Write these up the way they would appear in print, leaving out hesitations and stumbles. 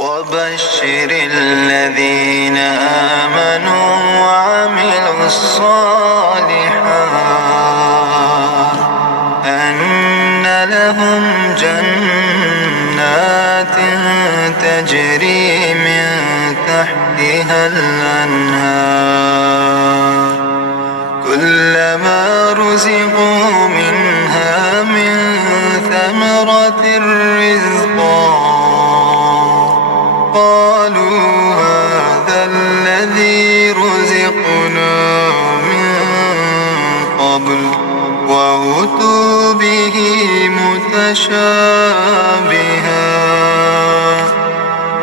وبشر الذين آمنوا وعملوا الصالحات أن لهم جنات تجري من تحتها الأنهار كلما رزقوا منها من ثمرة رزقا قالوا هذا الذي رزقنا من قبل وأتوا به متشابها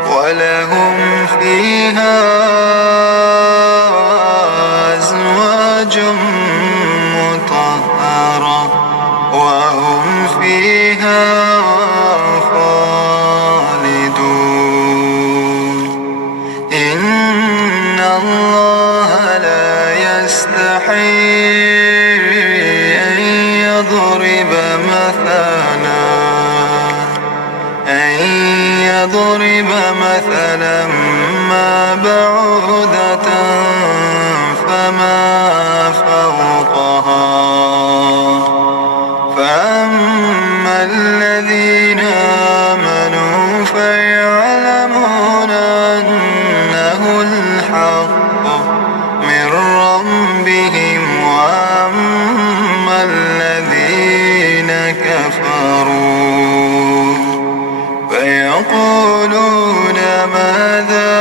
ولهم فيها أزواج مطهرة وهم فيها خالدون إن الله لا يستحي أن يضرب مثلا ما بعوضة فما فوقها فأما الذين آمنوا فيعلمون أنه الحق من ربهم وأما الذين كفروا فيقولون ماذا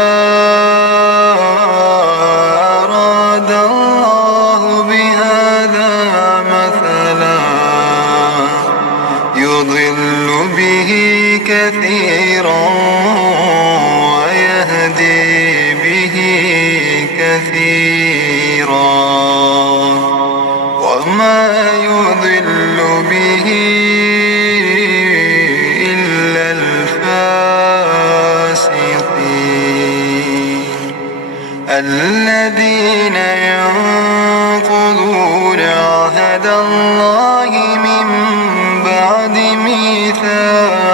أراد الله بهذا مثلا يضل به كثيرا ويهدي به كثيرا وما يضل به إلا الفاسقين الذين ينقضون عهد الله من بعد ميثاقه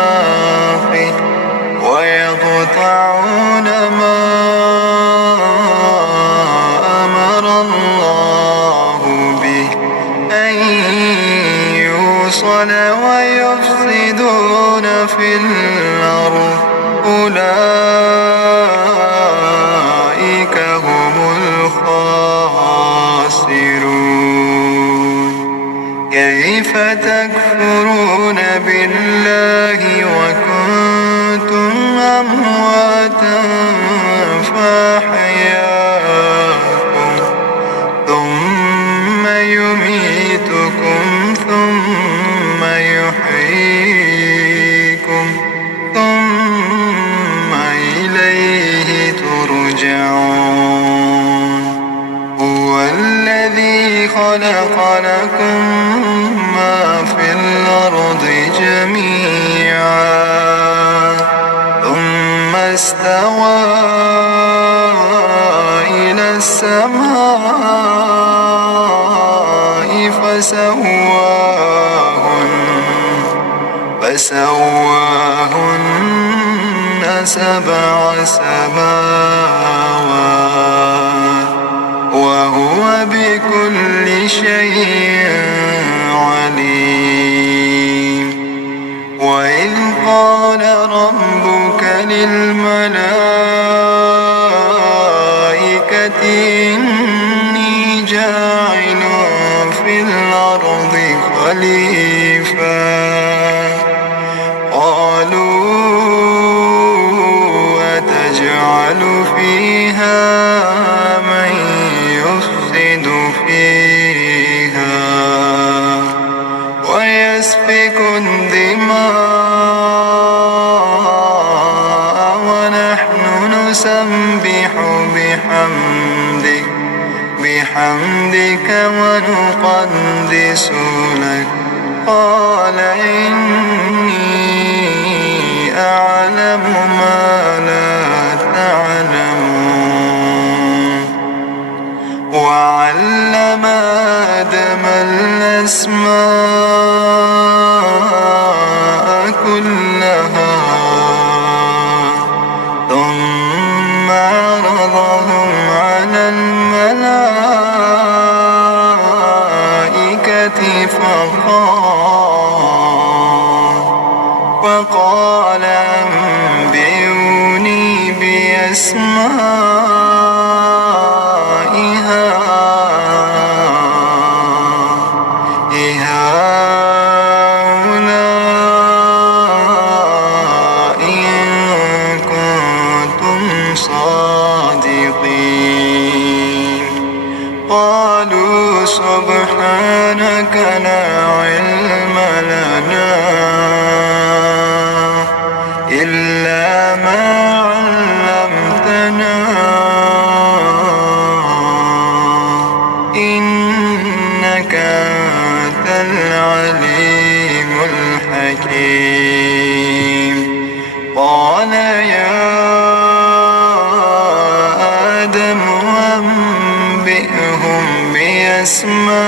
ويقطعون ما أمر الله به أن يوصل ويفسدون في الأرض أولئك هم الخاسرون كيف تكفرون بالله وكنتم أمواتا فأحياكم ثم يميتكم ثم يحييكم ثم إليه ترجعون هو الذي خلق لكم ما في الأرض جميعا ثم استوى إلى السماء فسواهن سبع سماوات وهو بكل شيء عليم وإذ قال ربك للملائكة إني جاعل في الأرض خليفة قالوا أتجعل فيها من يفسد فيها ويسفك الدماء ونحن نسبح بحمدك ونقدس لك قال إني أعلم ما لا تعلمون وعلم آدم الأسماء كلها الملائكة فقال أنبئوني بأسماء هؤلاء إن كنتم صادقين. قالوا سبحانك لا علم لنا إلا ما علمتنا إنك أنت العليم الحكيم. قال يا آدم أنبئهم بأسمائهم.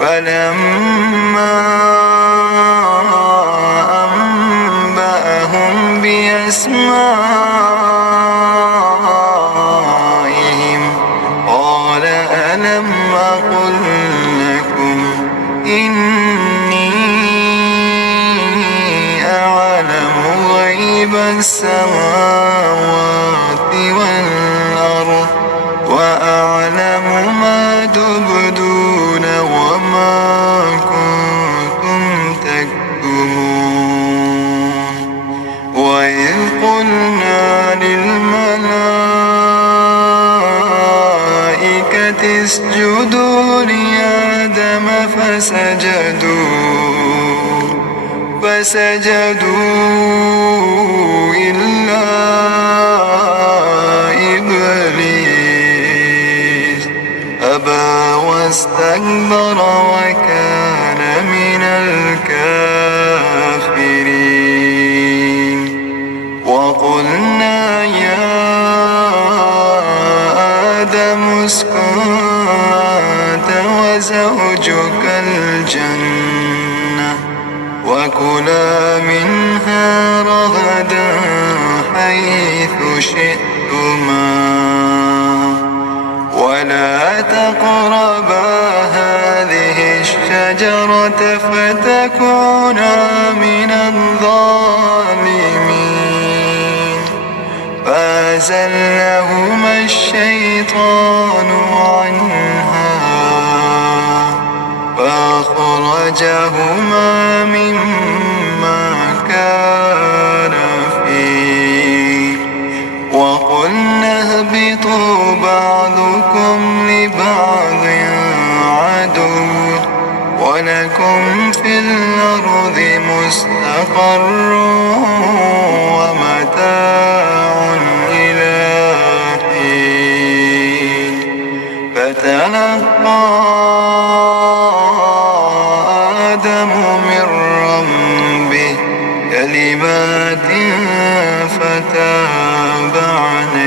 فلما أنبأهم بأسمائهم قال ألم أقل لكم إني أعلم غيب السماوات والأرض وأعلم ما تبدون وما كنتم تكتمون. وإذ قلنا للملائكة اسجدوا لآدم فسجدوا إلا إبليس أبى واستكبر وكان من الكافرين. وقلنا يا آدم اسكن أنت وزوجك الجنة وكلا منها رغدا حيث شئتما ولا تقربا هذه الشجرة فتكونا من الظالمين. فأزلهما الشيطان عنها فأخرجهما مما كان فيه وقلنا اهبطوا بعضكم لبعض عدو ولكم في الأرض مستقر ومتاع إلى حين. فتلقى آدم من ربه كلمات فتاب عليه